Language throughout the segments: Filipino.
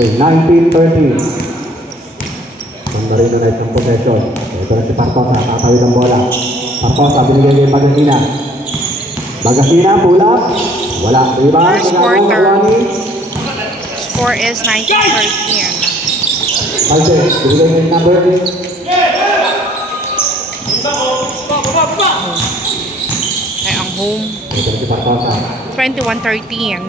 Okay, 19-30. San Marino Knights ng possession. Ito na si Partosa, kakawid ang bola. Partosa, binigay kay Bagasina. Bagasina, pull up. Wala. First quarter. Score is 19-13. Valdes, binigay kay number 8. Ay, ang home. Ito na si Partosa. 21-13.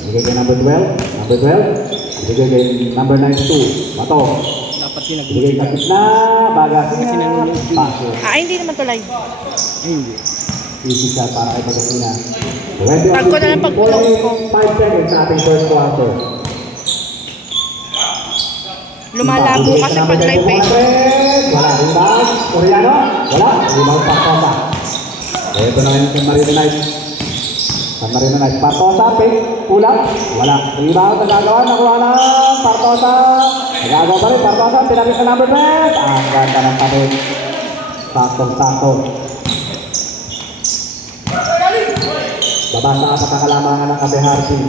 Binigay kay number 12. Number 12. Binigay kay number 92. Mato. Dapat yun Binigay sa gitna. Bagasina. Paso. Hindi naman to live. Hindi. Easy shot para kay Bagasina. Pag ko na lang pag-close ko. 5 seconds sa ating first quarter. Lumalabo kasi pag live eh. Wala. Rebound. Soriano. Wala. Rebound Partosa. Ito na yung San Marino Knights. San Marino Knights. Partosa. Pick. Pull up. Wala. Rebound. Nagagawa. Nakuha lang. Partosa. Nagagawa pa rin. Partosa. Pinagin sa number 10. Ang ganda ng kapit. Sakto. Babasa ka sa kakalamangan ng Kabeharsi.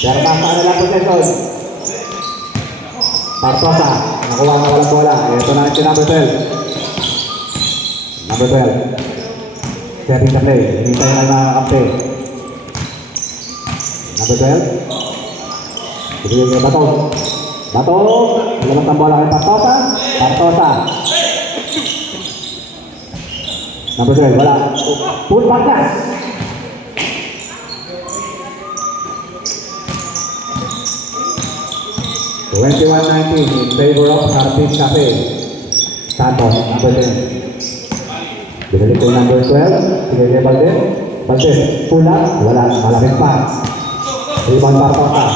Pero nasa kanilang possession. Partosa, nakuha na walang bola. Ito na si number 12. Number 12. Setting the play. Hinintay na nakakampi. Number 12. Ibigay kay Bato. Nalamat ang bola kay Partosa. Number 12, wala. Pull back na. $21-19 in favor of Harpis Cafe. Santos, number 10. Binalik ko number 12. Sige kay Valdes, pull up. Wala, malapit pa. Rebound Partosa.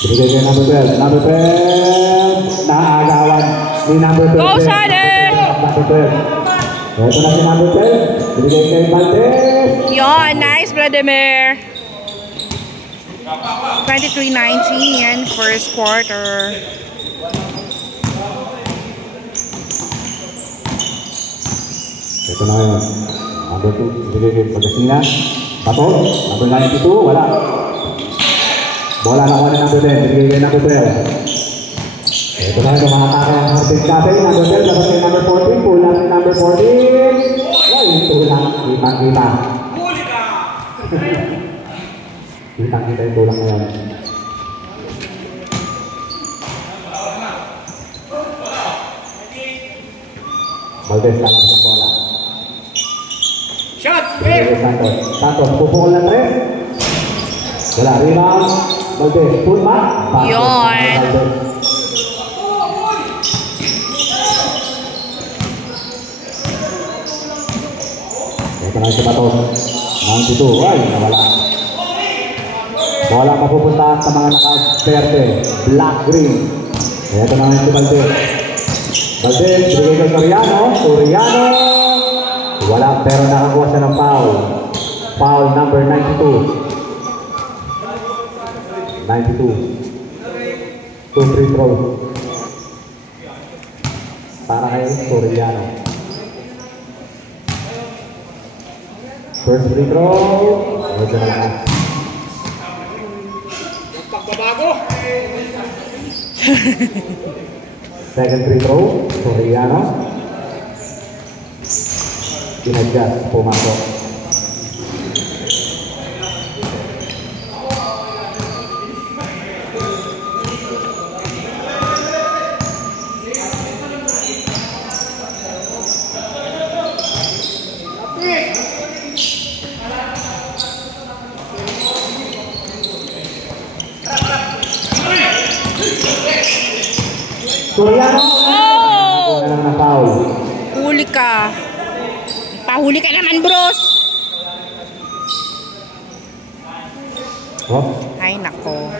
Binigay kay number 12. Number 12. Naagawan ni number 12. Go, Sunny! Number 12. Ito na si number 12. Binigay kay Valdes. Yon, nice, Vladimir. 23-19 first quarter. Ito na yun. Number 2, binigay kay Bagasina. Bato, number 92, wala. Bola na ko na number 10, binigay kay number 12. Ito na yun, makatake ang Harpis Cafe. Number 12, dapat kay number 14, pull up kay number 14. Ay, ito lang, kita. Kita yung tulang ngayon. Valdes lang sa bola. Shot! Santos, pupukol na 3. Wala, rebound. Valdes, pull back. Yon. Ito na si Bato. 92, ay, nawala. Bola mapupunta sa mga naka-verde, black-green. Ito na si Valdes. Valdes, bigay kay Soriano. Wala, pero nakakuha siya ng foul. Foul number 92. 2 free throws. Para kay Soriano. First free throw. Ito na lang. Pagbabago! Second free throw, Soriano. Pinadjust, pumasok. Soriano! Oh! Wala na foul. Huli ka. Pahuli ka naman, bros. Oh? Ay, nako.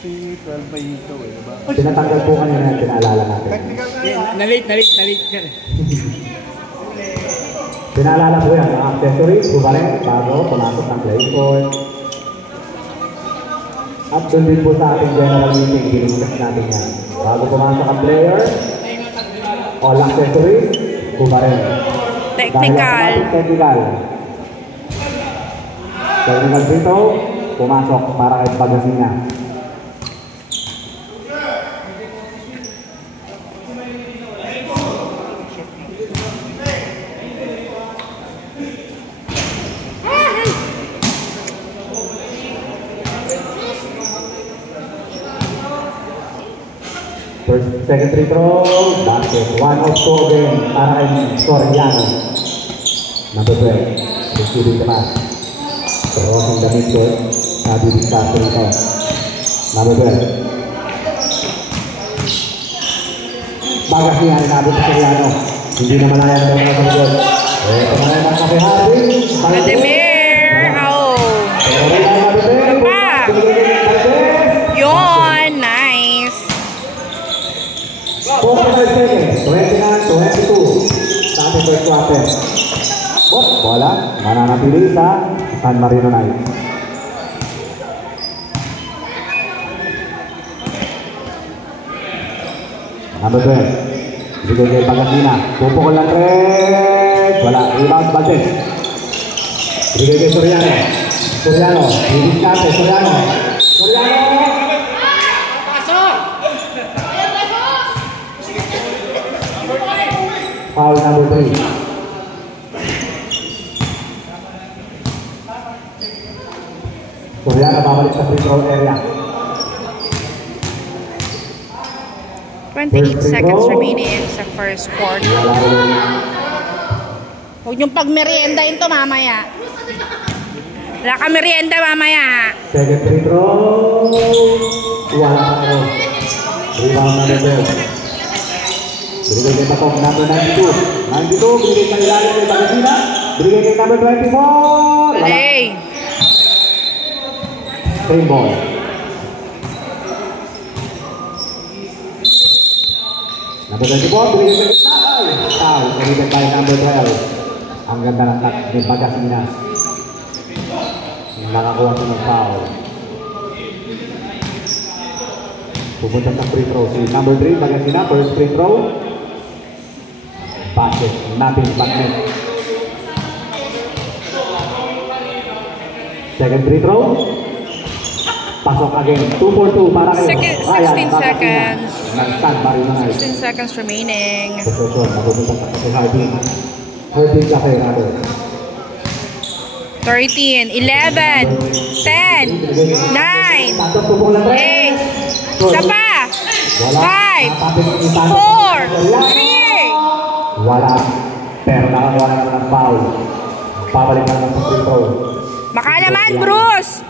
Si 12 by ito eh, diba? Tinatanggal po kanina, pinaalala natin. Nalate. Pinaalala po yan, ang accessories, bumalik, bago, pumasok ng play court. At doon din po sa ating general meeting, diniglas natin yan. Bago pumasok ang player, all accessories, kumarin. Technical. Technical. Technical dito, pumasok para kay Pagasina. Second free throw, basket. 1 of 2 again para kay Soriano. Number 12, receiving the pass. Throw from the midcourt, sabi di start nito. Number 12. Bagas niya, inabot sa Soriano. Hindi na malaya na mga pagod. Ito na yung nakapihari. Vladimir. Oh. Ano pa? Yun. Nice. 45 seconds, 29-22 sa ating first quarter. Bola, mananatili sa San Marino Knights. Number 12, bigay kay Pagasina. Pupukol lang red. Wala, rebound Baltes. Bigay kay Soriano. Soriano, bigay kay Soriano. Soriano! Foul number 3. Soriano babalik sa free throw area. 28 seconds remaining sa first quarter. Huwag niyong pagmeriendahin to mamaya. Wala ka merienda mamaya. Second free throw. Wala ka. Rebound number 12. Binigay kay Patong, number 92. 92, binigay kay ilalim kay Pagasina. Binigay kay number 24. Play. Same ball. Number 24, binigay kay Tal. Tal, binigay kay number 12. Ang ganda ng cut ni Pagasina. Nakakuha siya ng foul. Pupunta sa free throw. Si number 3, Pagasina, first free throw. Basket, nothing but net. Second free throw. Pasok again. 2 for 2 para kayo. 16 seconds. 16 seconds remaining. Possession, mapupunta sa kasi Harding. Harding ka kay Rado. 13, 11, 10, 9, 8, isa pa, 5, 4, 3. Wala. Pero nakakuha na ng foul. Pabalik na ng free throw. Baka naman, Bruce!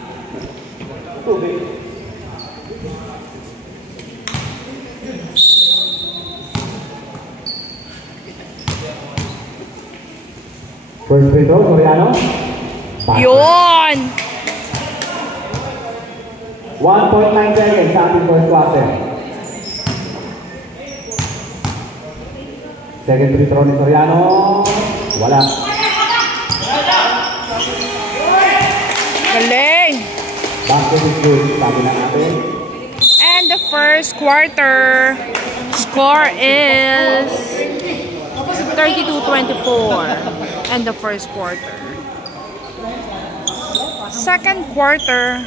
First free throw, Soriano. Yun! 1.9 seconds sa ating first quarter. Second free throw ni Soriano. Wala. Galing! Basket is good. Sabi na natin. And the first quarter score is 32-24. And the first quarter. Second quarter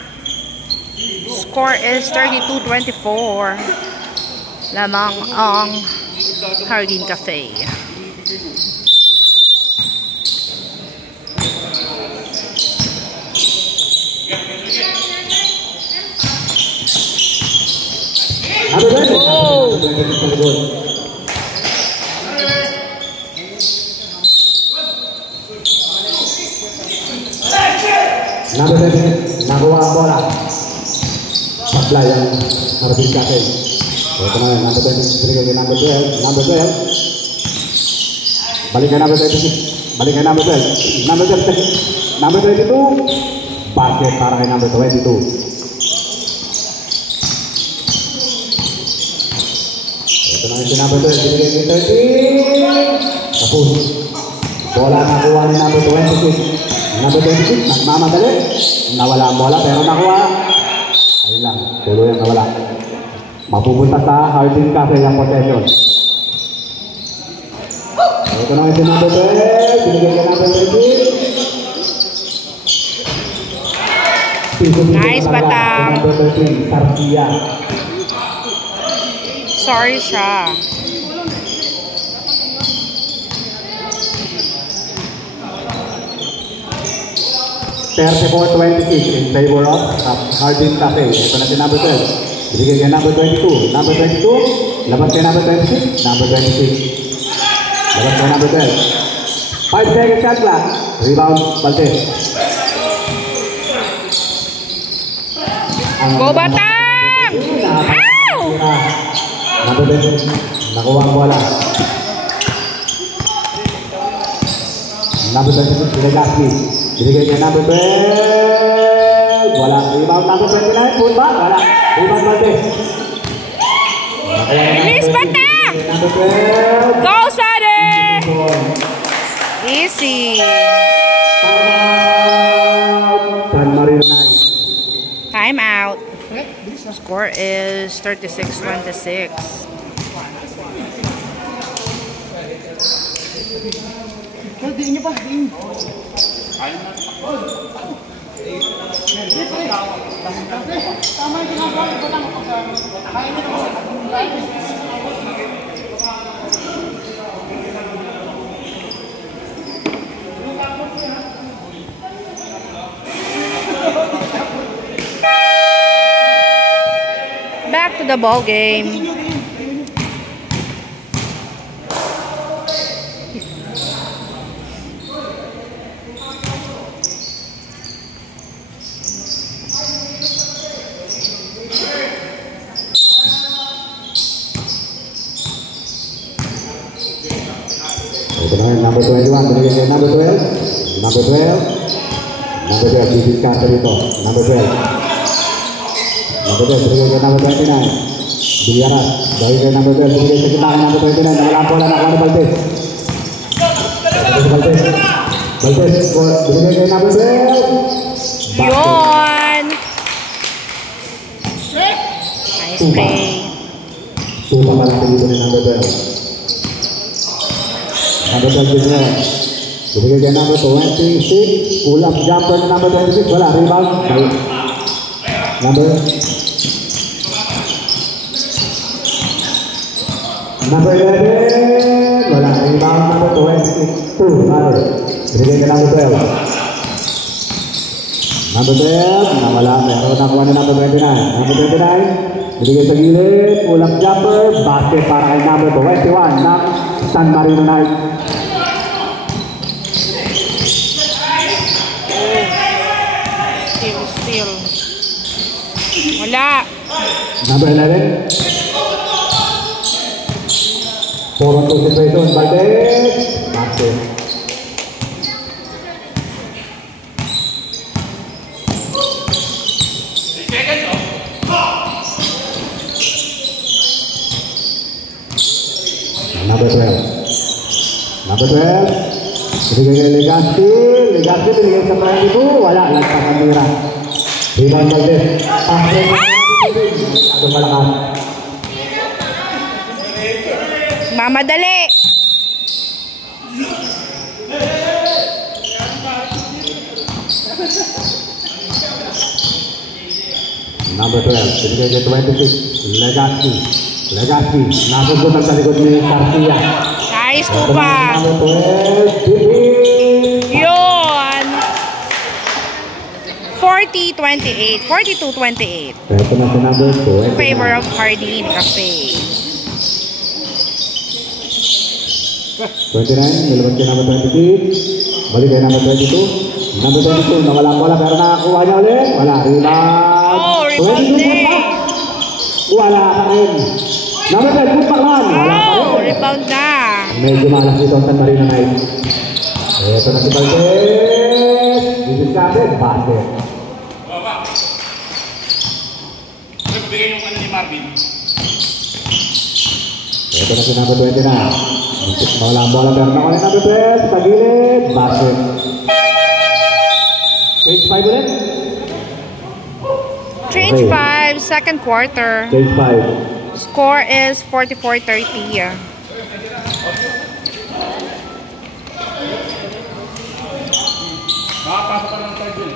score is 32-24. Lamang ang Hardin Cafe. Oh! Number 7, nakuha ang bola. Supply ang Hardin Cafe. Ito na yun, number 20, binigay kay number 12. Number 12. Balik kay number 26. Balik kay number 12. Number 12. Number 22. Basket para kay number 22. Ito na yun si number 12. Binigay kay 13. Tapos. Bola nakuha ni number 26. Number 26, nagmamadali. Nawala ang bola pero nakuha. Ayun lang. tuluyang nawala. Mapupunta sa Hardin Cafe ang possession. Ito na yung number 12. Binigay ka number 13. Nice, Batang. Number 13, Sarcia. Sorry siya. $34-26 in favor of Hardin Cafe. Ito na si number 12. Binigay ka number 22. Number 22. Labas kay number 26. Number 26. Labas kay number 12. 5 seconds shot clock. Rebound, Valtes. Go, Batang! Ow! Number 10. Nakuha ang bola. Number 26, Legaspi. Binigay kay number 12. Wala. Rebound number 29. Full back. Wala. Rebound Valtes. Release, Batang! Number 12. Go, Sade! Easy. San Marino Knights. Time out. Score is 36-26. Back to the ball game. Ito na yung number 21. Binigay kay number 12. Number 12. Number 12. Bibit ka dito. Number 12. Number 12. Binigay kay number 29. Biliaras. Dahil kay number 12. Binigay sa kita kay number 29. Nawala ang bola. Nakuha ni Valtes. Valtes. Valtes. Binigay kay number 12. Yon! Nice play. Tupa pa lang dito ni number 12. Number 12. Binigay kay number 26. Pull up jumper ni number 26. Wala. Rebound. Number 11. Wala. Rebound number 22. Binigay kay number 12. Number 12. Nawala. Meron nakuha ni number 29. Number 29. Binigay sa gilid. Pull up jumper. Basket para kay number 21 ng San Marino Knights. Steal. Wala. Number 11. 4-on-2 situation. Valtes. Basket. Number 12. Number 12. Binigay kay Legaspi. Legaspi binigay sa 22. Wala. Lagpas ang tira. Rebound Valtes. Basket. Ito malakas. Mamadali. Number 12. Binigay kay 26. Legaspi. Legaspi. Nasunod sa likod ni Sarcia. Nice po pa. Number 12. Yon! 40-28. 42-28. Ito na si number 2. In favor of Hardin Cafe. 29, nilabas kay number 26. Balik kay number 22. Number 22, nawala ang bola pero nakakuha niya ulit. Wala, rebound. Oh, rebounding. Wala pa rin. Number 10, put pa lang. Wala pa Oh, rin. rebound na. Medyo malas dito ang San Marino Knights. Ito na si Valtes. This is Captain, basket. Bigay yung ano ni Marvin. Ito na si number 20 na. Nawala ang bola pero nakuha ni number 12. Sa gilid, basket. Change 5 ulit. Change 5 sa second quarter. Stage 5. Score is 44-30. Makapasok ka ng third yun,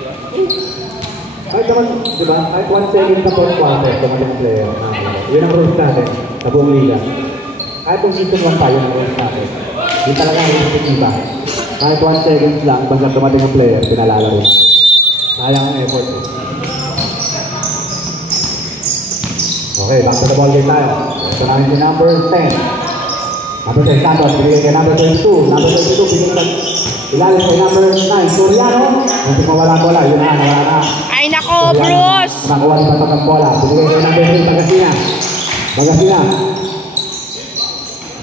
Kahit naman, di ba? Kahit 1 second sa fourth quarter, dumating player. Yun ang rules natin sa buong liga. Kahit kung season 1 pa, yun ang rules natin. Yun talaga ang rules iba. Kahit 1 seconds lang, basta dumating ang player, pinalalaro. Sayang ang effort. Okay, back to the ball game tayo. Ito namin si number 10. Number 10, Santos, binigay kay number 22. Number 22, binigay ilalim kay number 9, Soriano. Hindi mawala ang bola, yun na, nawala na. Ay nako, Bruce! Nakuha ni Patok ang bola. Binigay kay number 3, Bagasina. Bagasina.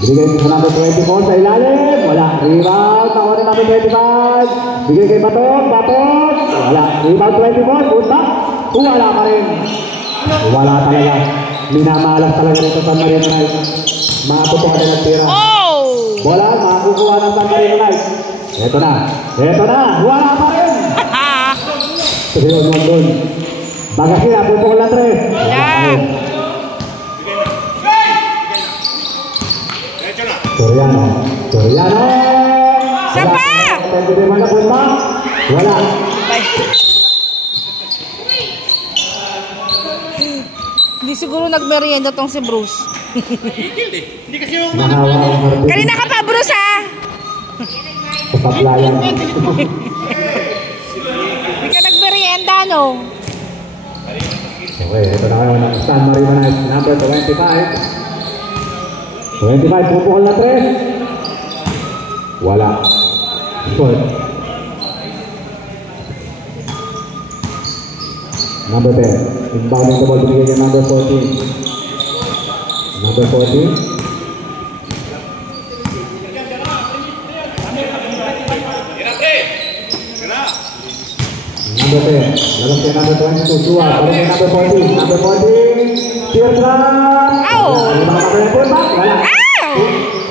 Binigay kay number 24 sa ilalim. Wala. Rebound. Nakuha ni number 25. Binigay kay Batok. Batok. Wala. Rebound 24. Punta. Wala pa rin. Wala talaga. Minamalas talaga nito San Marino Knights. Maputok na nagtira. Oh! Bola. Makukuha ng San Marino Knights. Eto na. Eto na. Wala pa rin. Doon. Bagasina. Pupukol na 3. Wala pa rin. Soriano. Soriano. Sapa! Wala. Hindi siguro nagmerienda tong si Bruce. Hindi kasi yung Kanina ka pa, Bruce, ha? Kapaglayan. Hindi ka nagmerienda, no? Okay, ito na kayo ng San Marino Knights. Number 25. 25, pupukol na 3. Wala. Short. Number 10. Inbounding the ball, binigay niya number 14. Number 14. Number 10. Lalang kay number 22. Tua. Lalang kay number 14. Number 14. Tierra. Ow! Wala. Wala. Ow!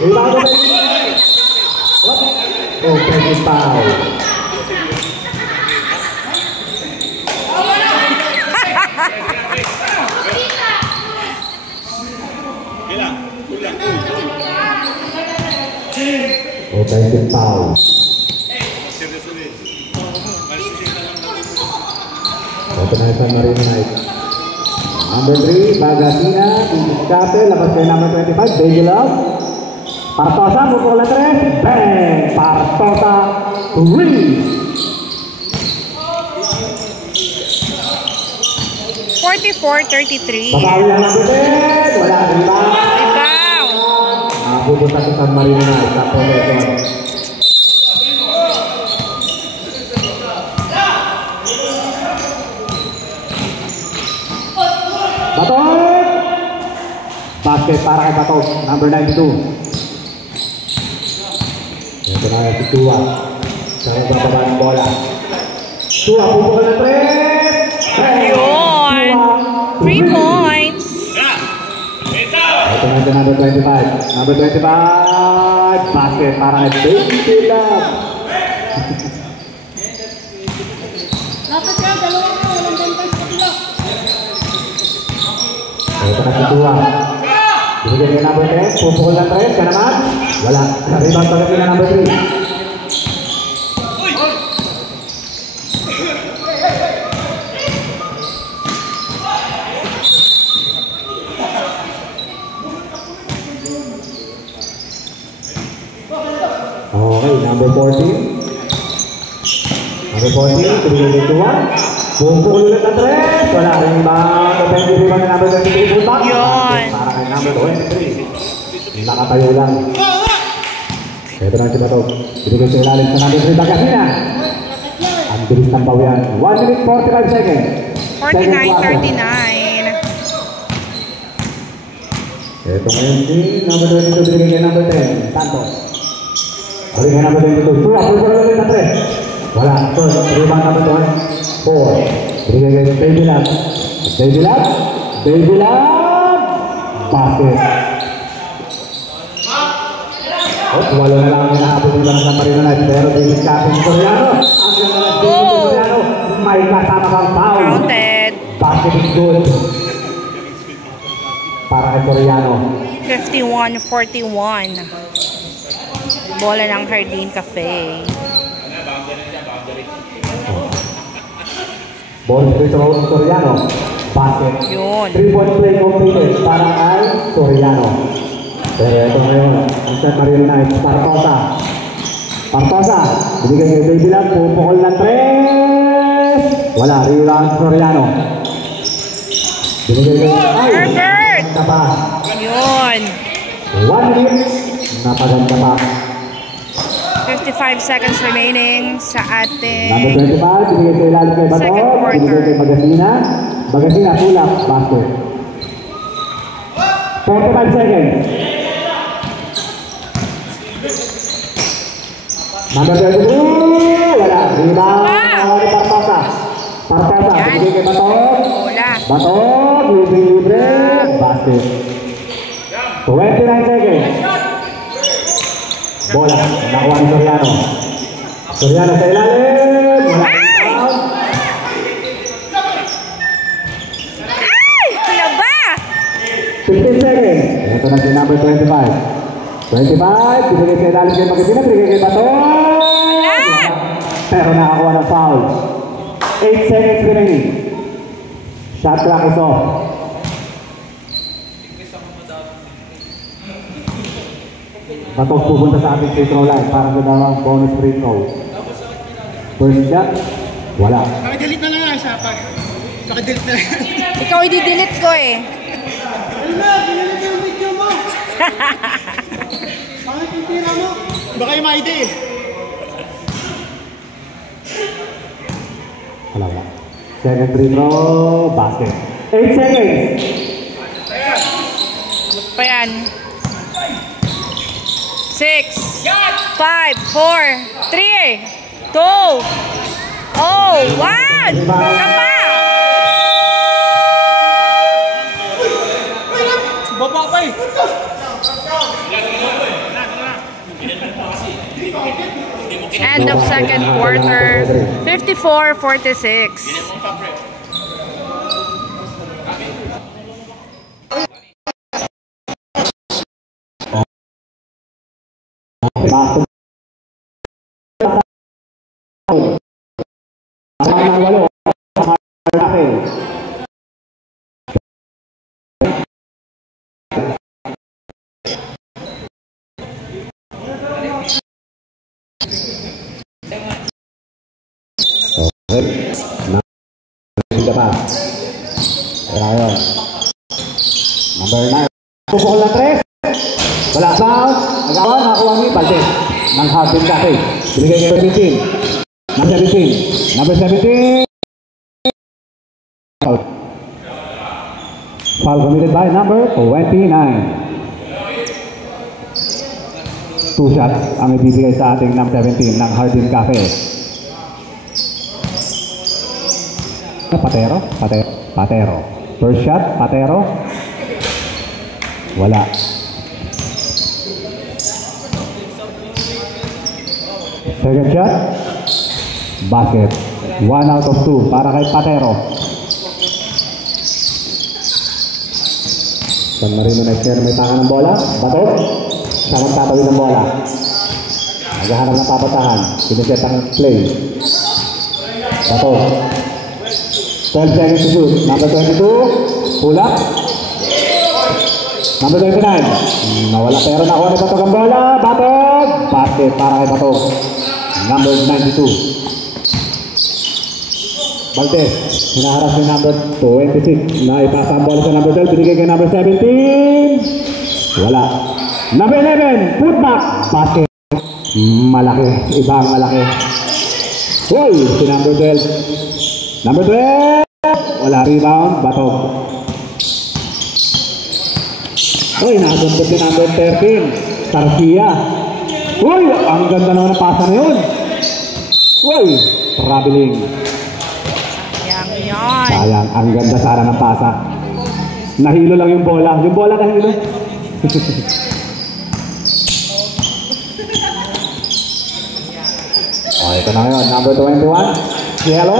Rebound na What? Oh, penalty foul. Oh, penalty foul. Ito na San Marino Knights. Number 3, Bagasina, Iskate, labas kay number 25, Baby Love. Partosa, pupukol na 3. Bang! Partosa, 3. 44-33. Babawi lang number 10. Wala, rebound. Rebound. Pupunta sa San Marino Knights. Sa possession. Batok! Basket para kay Batok, number 92. Ito na si Tua. Siya ang bababa ng bola. Tua, pupukol na 3. Ayun. 3 points. Ito na si number 25. Number 25. Basket para kay Baby Love. Dapat ka, dalawa ka, walang bantay sa kapila. Ito na si Tua. Binigyan niya number 10. Pupukol na 3. Ka naman. Wala. Rebound pa rin na number 3. Okay, number 14. Number 14, binigyan niya Tua. Pupukol ulit na 3. Wala. Rebound. Offensive rebound na number 23. Punta. Yun. Para kay number 23. Nakatayo lang. Ito na si Batok. Binigay sa ilalim sa number 3. Bagasina. Ang bilis ng bawian. 1 minute 45 seconds. 49-39. Ito ngayon si number 22. Binigay kay number 10. Santos. Binigay kay number 22. Tua. Pupukol ulit na 3. Wala. So, rebound number 4. Binigay kay Baby Love. Baby Love. Baby Love. Basket. Walo na lang ang hinahabol nila ng San Marino Knights. Pero David Capin Soriano. Ang ganda ng David Soriano. May kasama kang foul. Counted. Basket is good. para kay Soriano. 51-41. Bola ng Hardin Cafe. Ball free throw ng Soriano. Basket. Yun. 3-point play completed para kay Soriano. Pero ito ngayon, ang San Marino Knights, Partosa. Partosa, binigay kay Baby Love, pupukol ng 3. Wala, rebound Soriano. Binigay kay Herbert! na pa. Yun. 1 minute, napaganda pa. 55 seconds remaining sa ating Number 25, binigay kay Lalo kay Bato. Second quarter. Binigay kay Magasina. Magasina, tulak, basket. 45 seconds. Number 22, wala. Rebound, ni Partosa. Partosa, Yan. binigay kay Bato. bola. Bato, libre, basket. 29 seconds. Bola, nakuha ni Soriano. Soriano sa ilalim. Wala. Ay! Ano ba? 15 seconds. Ito na si number 25. 25, binigay sa ilalim kay Magasina, binigay kay Bato. Pero nakakuha ng foul. 8 seconds remaining. Shot clock is off. Bato pupunta sa ating free throw line para sa dalawang bonus free throw. First shot, wala. Pakidelete na lang yan siya. Pakidelete na lang. Ikaw i-delete ko eh. Ano na, dinelete yung video mo. Bakit yung tira mo? Baka yung ma-ID eh. Wala. Second free throw, basket. 8 seconds. Pa yan. 6, 5, 4, 3, 2, 0, 1. Kapa! Baba pa eh. End of second quarter. 54-46. Basket. Ang walo. Number 9. Pupukol ng 3. Wala foul. Nagawa, nakakuha ni Valdez ng Hardin Cafe. Binigay kay 17. Number 17. Number 17. Foul committed by number 29. 2 shots ang ibibigay sa ating number 17 ng Hardin Cafe. Patero. First shot, Patero. Wala. Second shot, basket. 1 out of 2 para kay Patero. San Marino next year may tangan ng bola. Bato. Siya magtatawid ng bola. Naghahanap ng papatahan. Sinuset ang play. Bato. 12 seconds to shoot. Number 22. Pull up. Number 29. Nawala pero nakuha ni Batog ang bola. Batog. Basket para kay Batog. Number 92. Valdez. Hinaharap ni number 26. Na ipasa ang bola sa number 12. Binigay kay number 17. Wala. Number 11. Put back. Basket. Malaki. Ibang malaki. Uy. Si number 12. Number 12. Wala. Rebound. Batog. Uy, nakagundot ni number 13. Garcia. Uy, ang ganda naman ng pasa na yun. Uy, traveling. Yan. Sayang, ang ganda sana ng pasa. Nahilo lang yung bola. Yung bola nahilo. Oh, ito na ngayon. Number 21. Si Hello.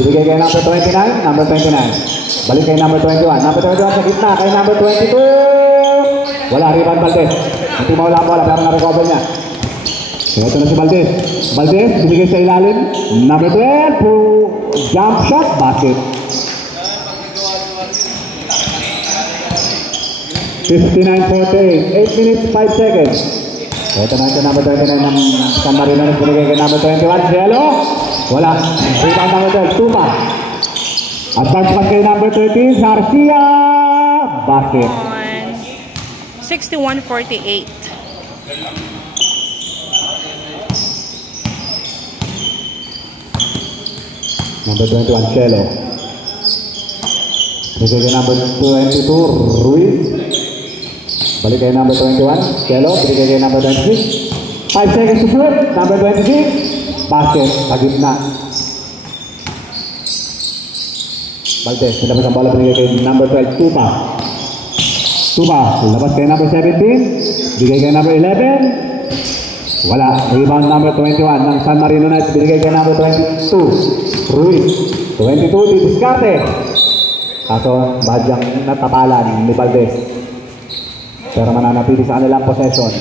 Binigay kay number 29. Number 29. Balik kay number 21. Number 21 sa gitna. Kay number 22. Wala, rebound Valdez. Hindi mawala ang bola pero na-recover niya. Ito na si Valdez. Valdez, binigay sa ilalim. Number 12. Jump shot, basket. 59-48. 8 minutes, 5 seconds. Ito na ito number 29 ng San Marino. Binigay kay number 21. Cielo. Wala. Rebound number 12. Tupa. Advance pa kay number 13. Garcia. Basket. 61-48. Number 21, Cielo. Binigay kay number 22, Ruiz. Balik kay number 21, Cielo. Binigay kay number 26. 5 seconds to shoot. Number 26. Basket. Sa gitna. Valdez. Labas ang bola. Binigay kay number 12, Tupa. Tupa. Labas kay number 17. Binigay kay number 11. Wala. Rebound number 21 ng San Marino Knights. Binigay kay number 22. Ruiz. 22. Didiskarte. Kaso, bahadyang natapalan ni Valdez. Pero mananapili sa kanilang possession.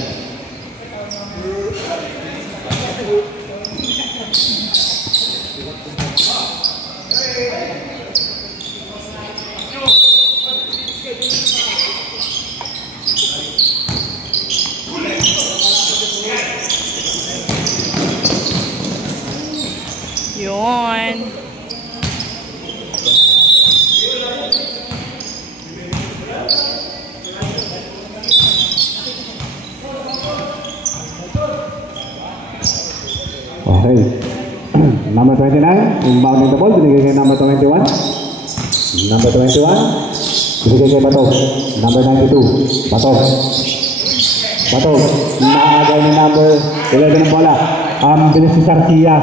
Yun. Okay. Number 29, inbounding the ball, binigay kay number 21. Number 21, binigay kay Batog. Number 92, Batog. Batog, naagay ni number 11 ng bola. Ang bilis si Garcia.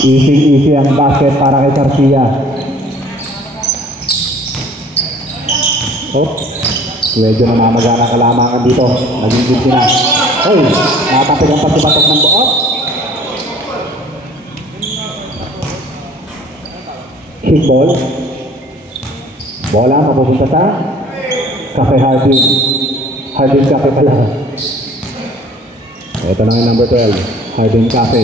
Easy ang basket para kay Garcia. Oh, medyo namamagana kalamangan dito. Naging good na. Hey, nakatapigan pa si Batog ng buo. Hit ball. Bola mapupunta sa Cafe Hardin. Hardin Cafe pala. Ito na yung number 12. Hardin Cafe.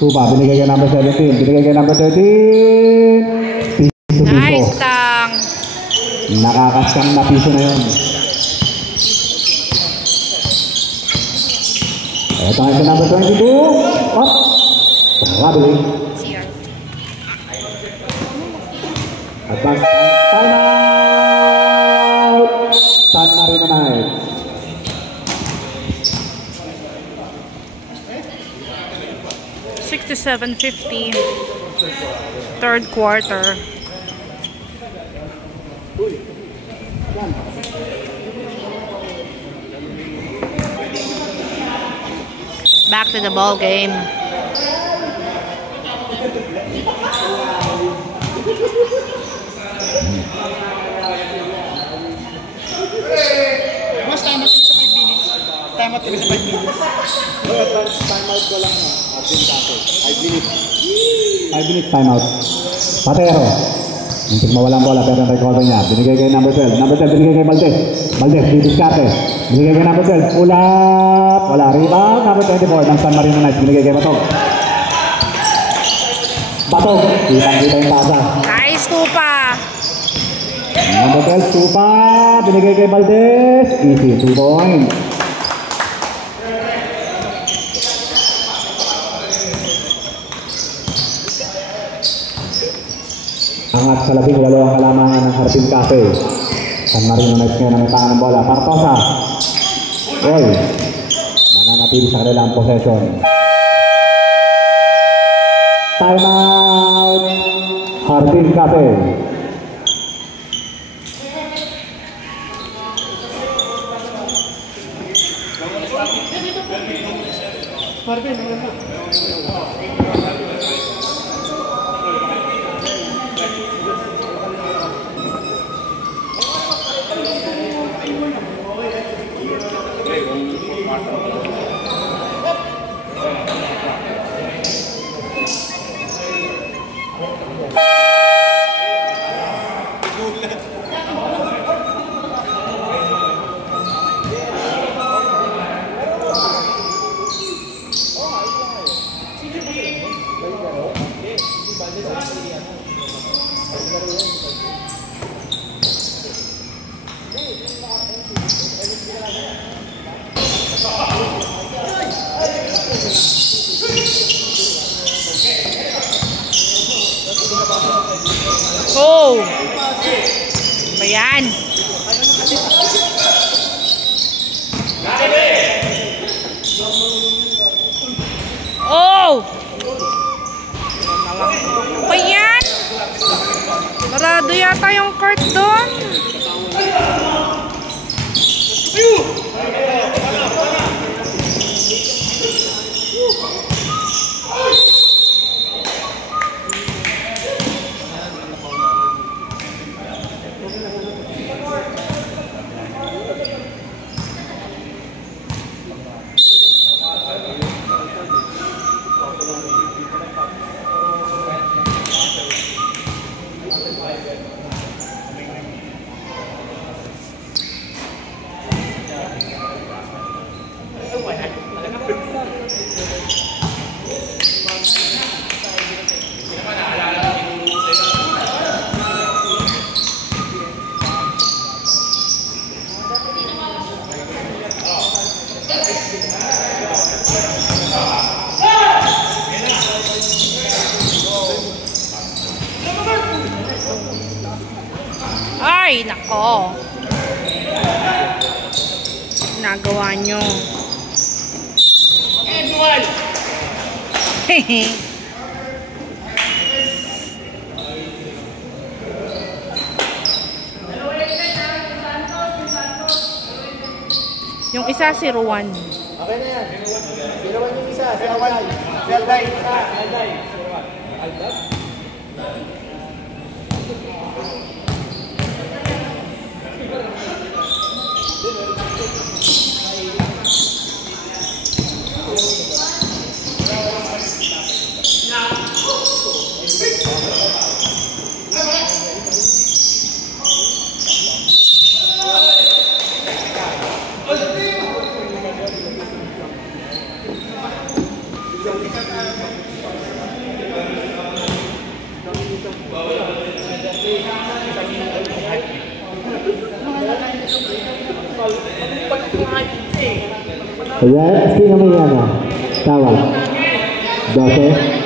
Tupa, binigay kay number 17. Binigay kay number 13. Piso. Nice lang. Nakakaskang na piso na yun. Ito na yung number 22. Oh! Traveling. CR. Advance time out! San Marino Knights. $67.50. Third quarter. Back to the ball game. Mas tama kami sa 5 minutes. Tama kami sa 5 minutes. Time out ko lang na. 5 minutes. 5 minutes time out. Patero. Muntik mawalang bola pero recover niya. Binigay kay number 12. Number 12 binigay kay Valdez. Valdez, didiskarte. Binigay kay number 12. Ulap. Wala. Rebound. Number 24 ng San Marino Knights. Binigay kay Batog. Batog. Kitang-kita yung pasa. Nice, Tupa. Number 12, Tupa. Binigay kay Valdez. Easy, 2 points. Angat sa 18 ang kalamangan ng Hardin Cafe. San Marino Knights ngayon ang ipangan ng bola. Partosa. Roy. Mananatili sa kanilang possession. Time out. Hardin Cafe. Marvin, wala na. Ayan. Oh! Ano yan? Marado yata yung court doon. Ay, nako. Nagawa nyo. Hehe. Yung isa si Ruan. Okay na yan. Sirawan yung isa. Si Alday. Si Alday. Alday. Alday? 12. Sino may yana? Tawag. 12.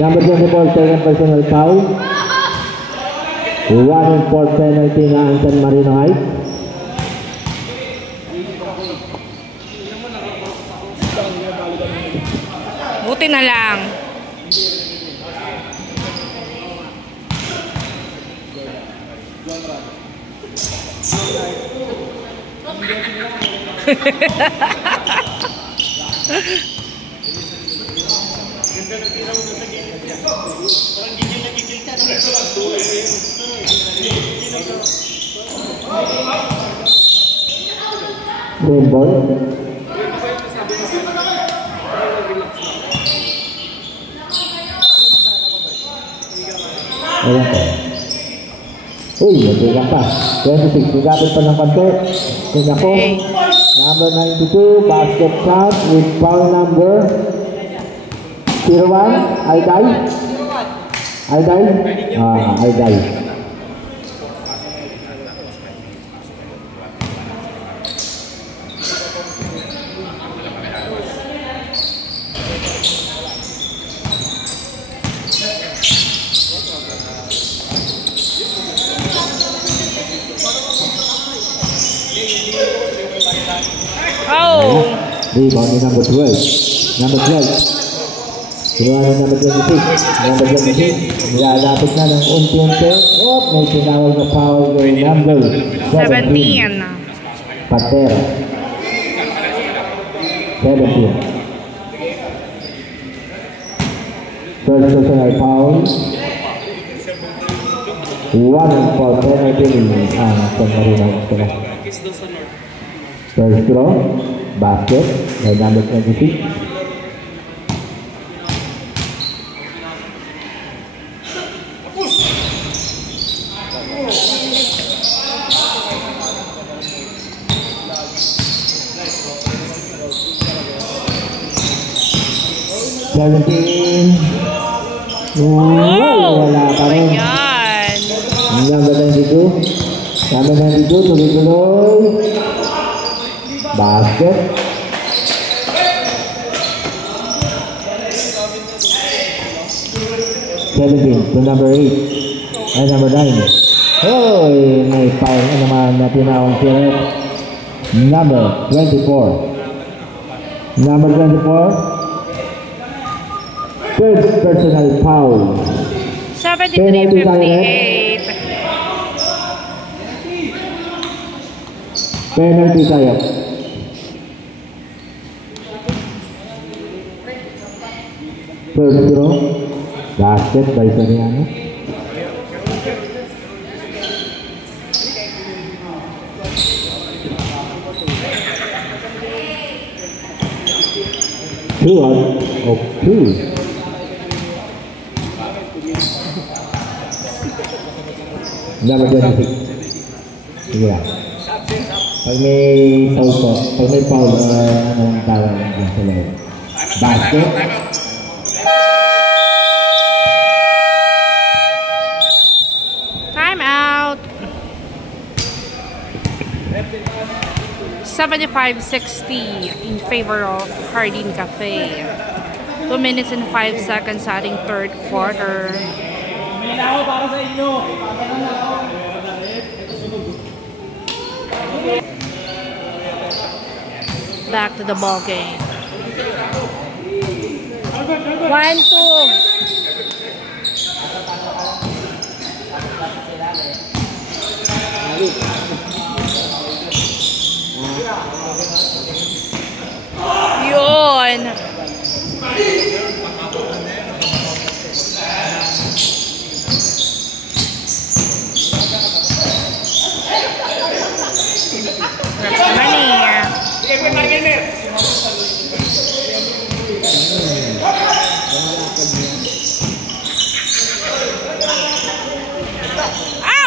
Number 24, second personal foul. 1-4 penalty na ang San Marino Heights. Buti na lang. Game ball. Ayan po. Uy, nagbilang pa. 26, nagapit pa ng konti. Tingnan ko. Number 92, basket count with foul number 01, Alday. Alday? Alday. Oh! Rebound ni number 12. Number 12. Sinuha ni number 26. Number 26. Nilalapit na ng unti-unti. Oh, may tinawag na foul kay number 17. Pater. 17. First personal foul. 1 for penalty ang San Marino. First throw, basket by number 26. Wala pa rin. Number 92. Number 92, tuloy-tuloy. Basket. To number 8. Ay, number 9. Hoy, may foul na naman na tinawang si Red. Number 24. Number 24. Third personal foul. 73-58. Penalty tayo. First throw. Basket by Soriano. Two out of two. Number 26. Sige lang. Pag may foul, anong tawag lang sa loob? Basket. Time out. 75-60 in favor of Hardin Cafe. 2 minutes and 5 seconds sa ating third quarter. Back to the ball game. 1-2. Yun. That's money.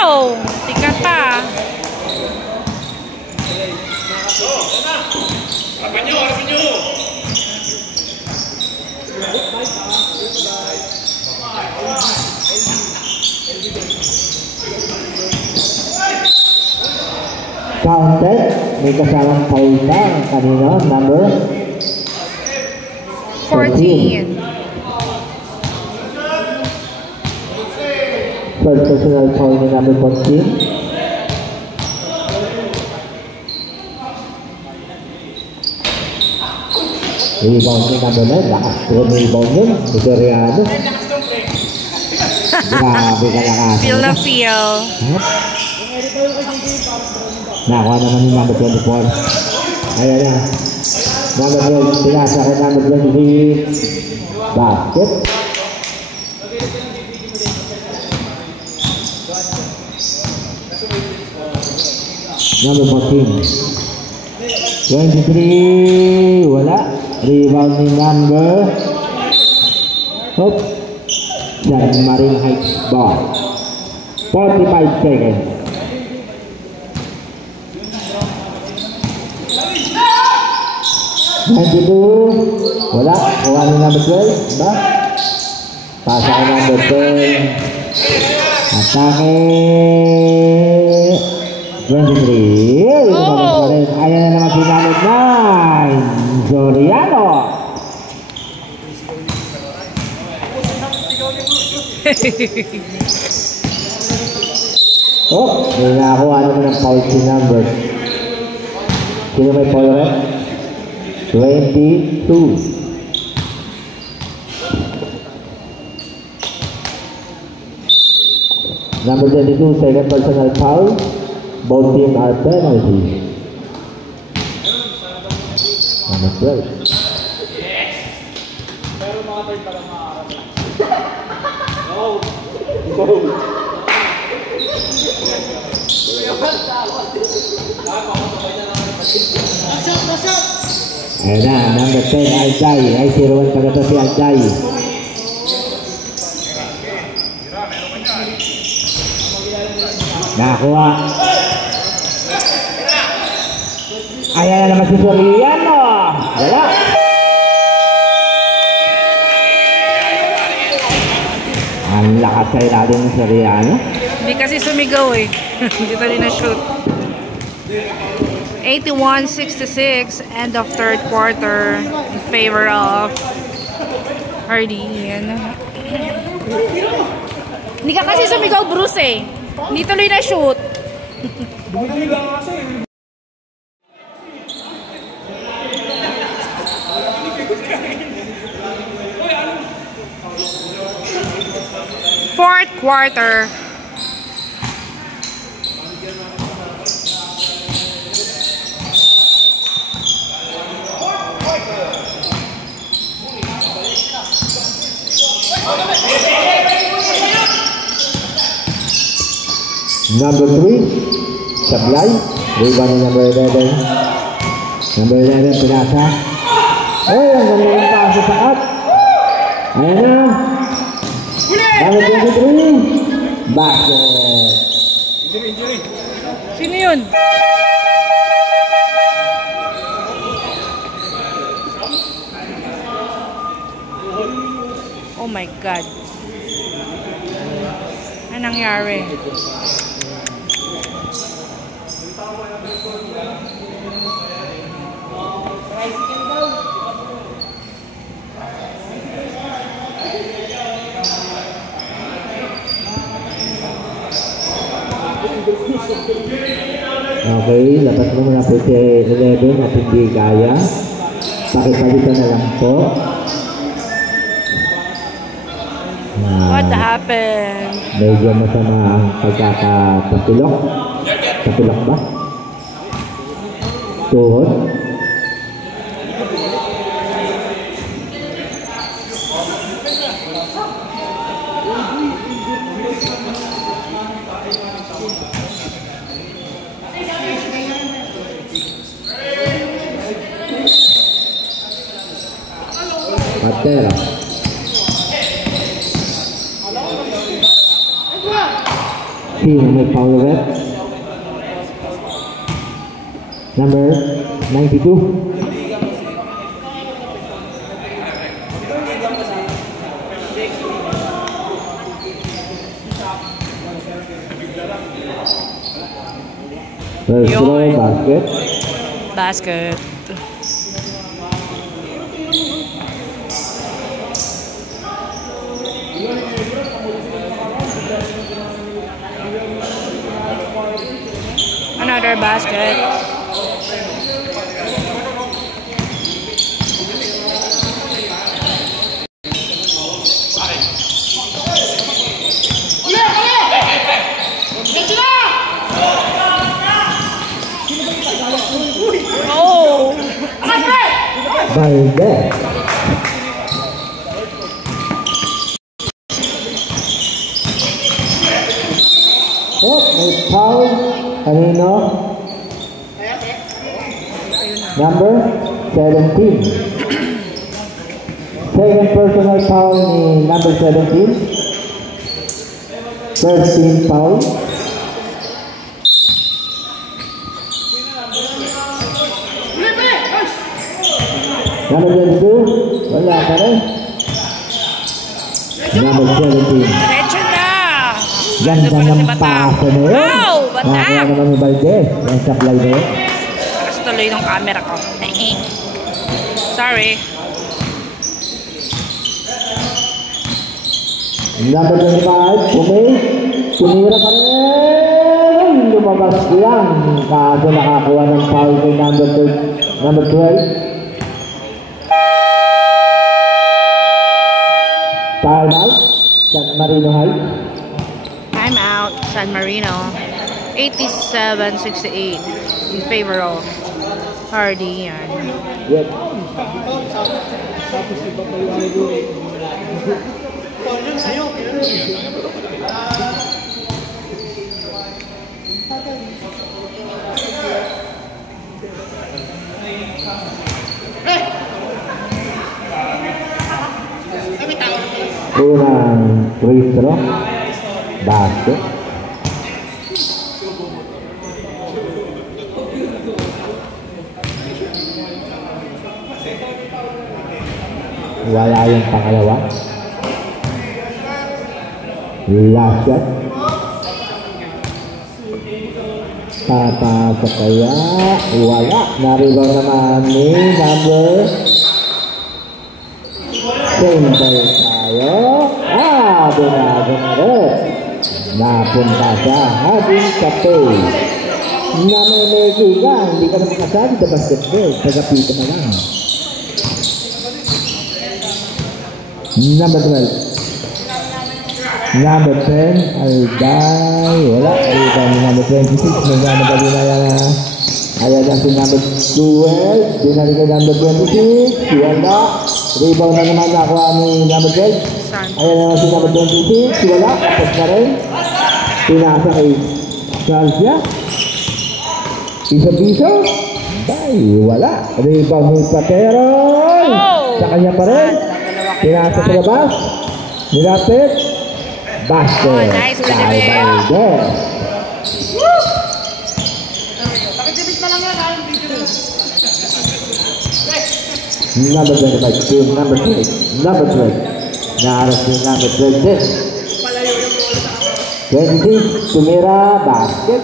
Ow! Tikat pa. Counted. May kasamang foul na kanino, number 14. First personal foul ni number 14. Rebound ni number 9. Lakas po rebound yun. Soriano. Grabe ka lakas. Feel na feel. Nakuha naman ni number 24. Ayan na. Number 12. Pinasa kay number 23. Basket. Number 14. 23. Wala. Rebound ni number. Hop. San Marino Heights ball. 45 seconds. Wala. Kuha ni number 12. Diba? Pasa kay number 10. Atake. 23. Oh. Ayan na naman sinalot na. Soriano. Oh, may nakakuha naman ng foul si number. Sino may foul rin? 22. Number 22, second personal foul. Both teams are penalty. Number 12. Ayan na, number 10, Aljay. Ay, 0-1 pala to si Aljay. Nakakuha. Ayan na naman si Soriano. Wala. Ang lakas kayo natin ni Soriano. Hindi kasi sumigaw eh. Hindi tayo na-shoot. 81-66, end of third quarter in favor of Hardin. Hindi ka kasi sumigaw, Bruce eh. Hindi tuloy na-shoot. Fourth quarter. Number 3, Sablay. Rebound ni number 11. Number 11, pinasa. Ay, ang ganda ng pasa sa cut. Ayan na. Number 23, basket. Sino yun? Oh my God. Ano nangyari? Okay, dapat mo muna po si 11 at hindi kaya. Pakipalitan na lang po. What happened? Medyo masama ang pagkakatapilok. Tapilok ba? Tuhod. Patera. Sino may foul red? Number 92. First throw, basket. Basket. Another basket. Oh! Valdez. Oh, may foul. Kanino? Number 17. Second personal foul ni number 17. First team foul. Number 22. Wala pa rin. Number 17. Diretso na! Ganda ng pasa na yun. Wow! Nakakuha Bata! naman ni Valdez. Yung supply na yun. Tapos tuloy ng camera ko. Sorry. Number 25, tumira pa rin. Lumabas lang. Kaso nakakuha ng foul kay number 12. Time out. San Marino High. I'm out. San Marino. 87-68 in favor of Hardy. Yan. Yes. Tapos iba pa yung dalawa. Basket. Wala yung pangalawa. Last shot. Papasok kaya. Wala. Naribaw naman ni number 10 tayo. Bunago na rin. Napunta sa Hardin Cafe. Namemegi ka. Hindi ka naman kasali sa basketball. Tagapito na lang. Number 12. Number 10, Alday. Wala. Alday ni number 26. Nagmamadali na yan. Ayan lang si number 12. Dinali kay number 26. Wala. Rebound na naman nakuha ni number 12. Ayan lang si number 26. Wala. Tapos na rin. Pinasa kay Salsia. Piso-piso. Bay. Wala. Rebound ni Pateroy. Sa kanya pa rin. Pinasa sa labas. Nilapit. Basket. Oh, nice, Valdes. Number 25 to number 12. Number 12. Naharap si number 12 din. 26. Tumira. Basket.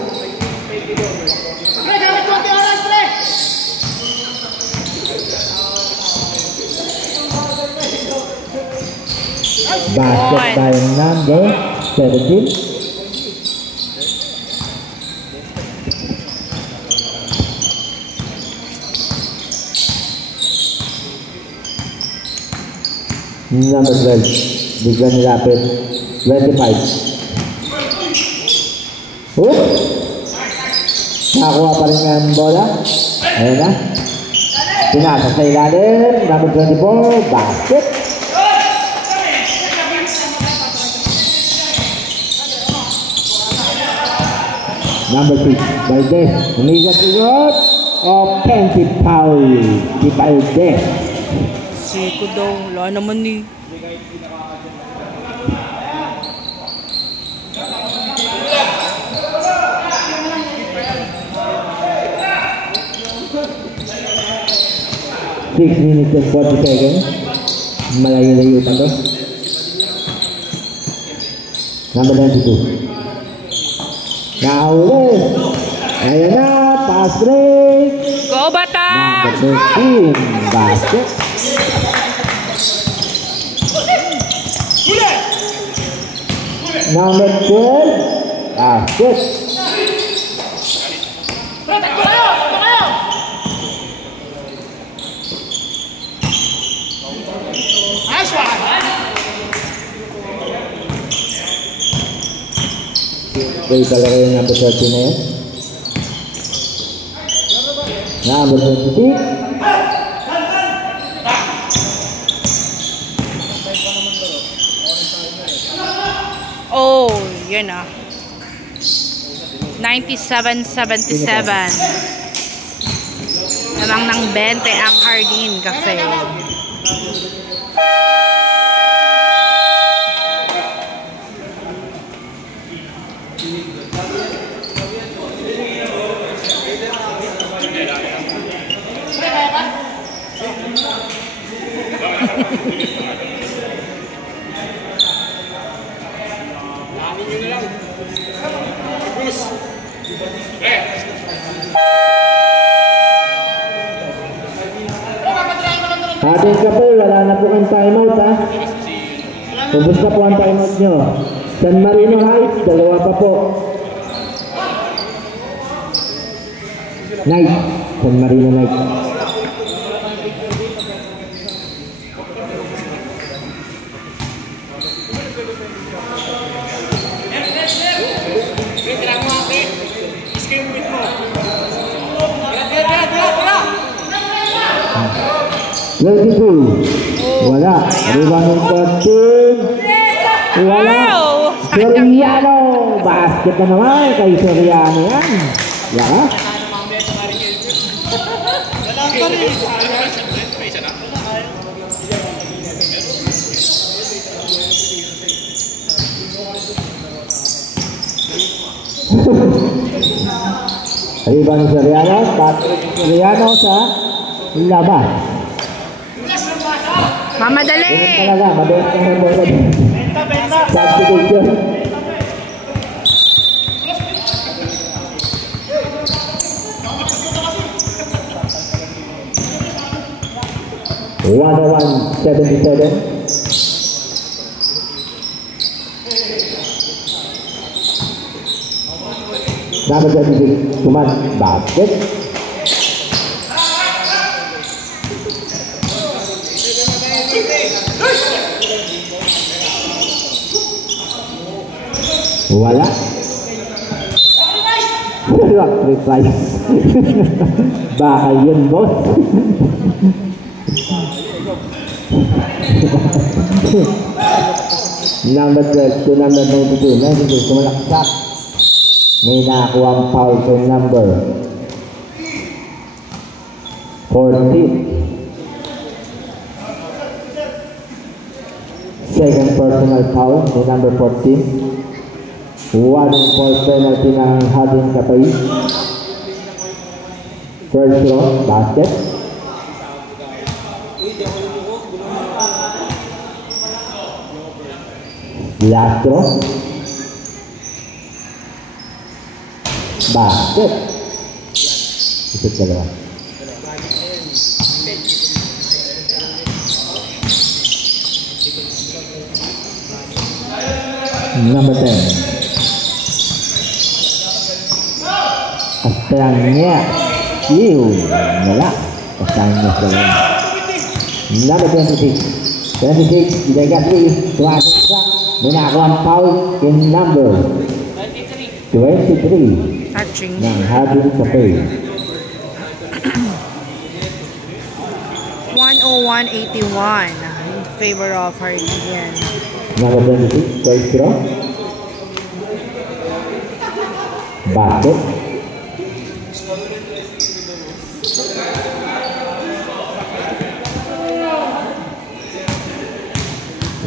Basket by number 17. Number 12. Bigyan nilapit. 25. Nakakuha pa rin ang bola. Ayan na. Pinasa sa ilalim. Number 24. Basket. Number 6, Valdes. Umigot-igot. Offensive foul. Si Valdes. Siko daw. Wala naman ni. Six minutes and 40 seconds. Malayo-layo pa to. Number 92. Nahuli. Ayan na. Pass break. Go, Batas! Number 13. Basket. Number 12. Basket. Kaya talaga yung number 13 na yun. Number 26. Oh, yun ah. 97-77. Namang ng 20 ang Hardin Cafe. Hardin Cafe, wala na po ang timeout ha. Ubus na po ang timeout nyo. San Marino Heights, dalawa pa po. Night, San Marino Night. Wala. Rebound ng 14. Wala. Soriano. Basket na naman kay Soriano yan. Yaka. Rebound sa Soriano. Patrick Soriano sa labas. Mamadali! Ganun talaga, mabilis kang member. Substitution. One 77. Number 26, Kuman, basket. Wala. Sacrifice. Bakal yun, boss. Number 12 to number 92. 92, sumalaksak. May nakakuha ang foul sa number 14. Second personal foul sa number 14. 1-point penalty ng Hardin Cafe. First row, basket. Last row. Basket. Isip dalawa. Number 10. Kastannya. Wala. Kastannya selain. Number 26. 26. Dijaga 3. Tuasok. Minakuha foul in number 23. Touching. Ng Hardin Cafe. 101-81 in favor of Hardin. Number 26, Koistro. Basket.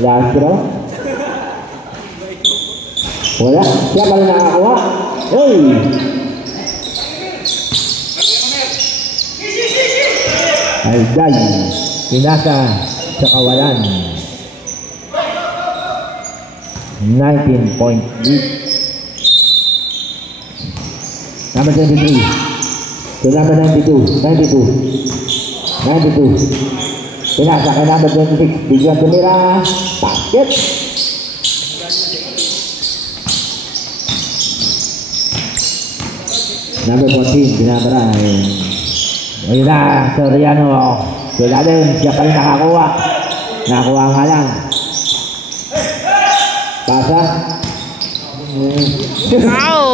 Last row. Wala. Siapa yang nakakuha? Hey! Alday. Pinasa sa kawalan. 19-point lead. Number 23. To number 92. 92. Pinasa kay number 26. Bigyan tumira. Basket. Number 14. Binabara. Ayun na. Soriano. Sila din. Siya pa rin nakakuha. Nakakuha nga lang. Pasa. Wow!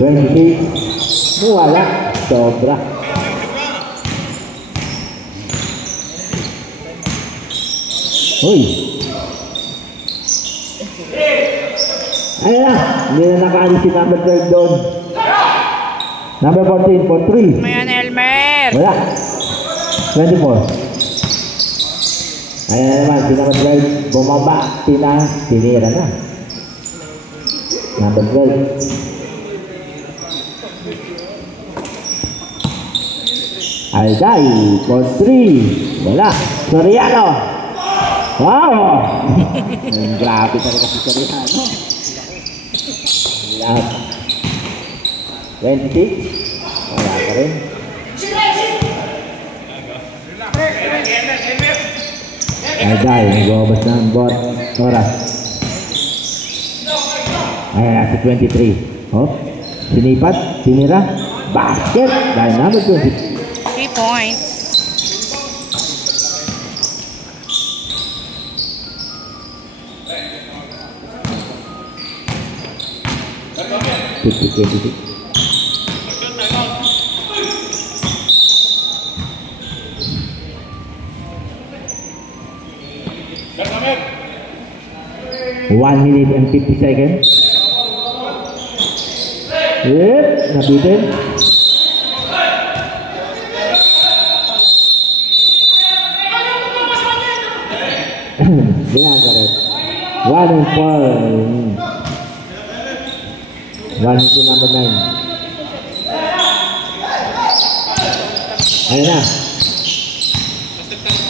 26. Wala. Sobra. Uy. Ayun na. Hindi na nakaalis si number 12 doon. Number 14 for 3. Mayan Elmer! Wala. 24. Ayan na naman. Si number 12 bumaba. Tinira na. Number 12. Alday for 3. Wala. Soriano. Wow! Grabe talaga si Soriano. Last 26. Wala ka rin. Alday, nag-uubos na ang bot. Oras. Ayan, si 23. Oh, sinipat, sinira. Basket. Dahil number 20. 3 points. One minute and 50 seconds. Yep, nabitin. Ginagaret. 1 and 4. Running to number 9. Ayan na.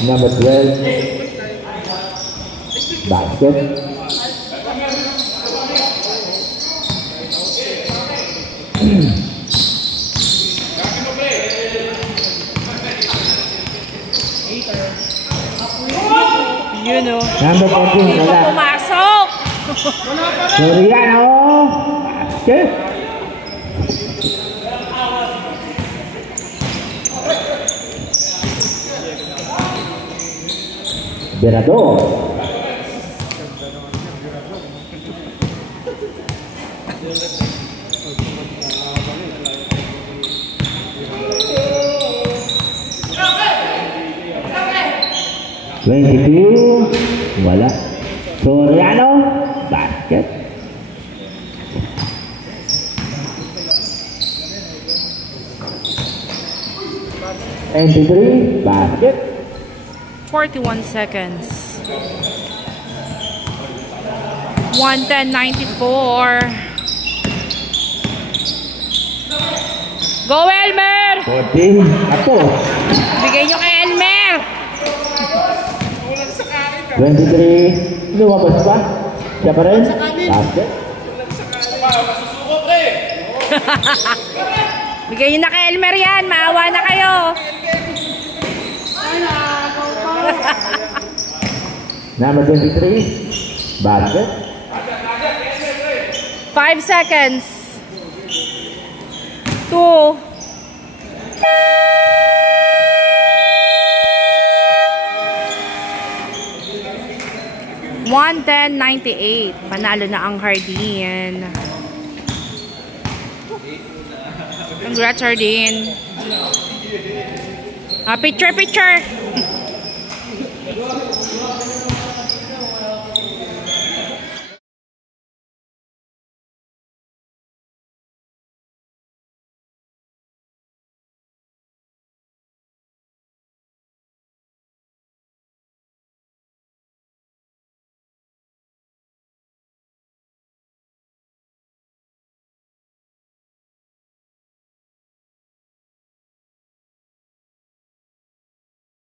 Number 12. Basket. Yun o. Number 14. Hindi Wala. pa pumasok. Soriano. Basket. Berador. Wala. Soriano. Basket. $23. Basket. 41 seconds. 110.94. Go, Elmer! 14. Ako. Bigay nyo kay Elmer! 23. Lumabas pa. Siya pa rin. Basket. Bigay nyo na kay Elmer yan. Maawa na kayo. Number 23. Basket. 5 seconds. 2. $110.98. Panalo na ang Hardin. Congrats, Hardin. Picture, picture.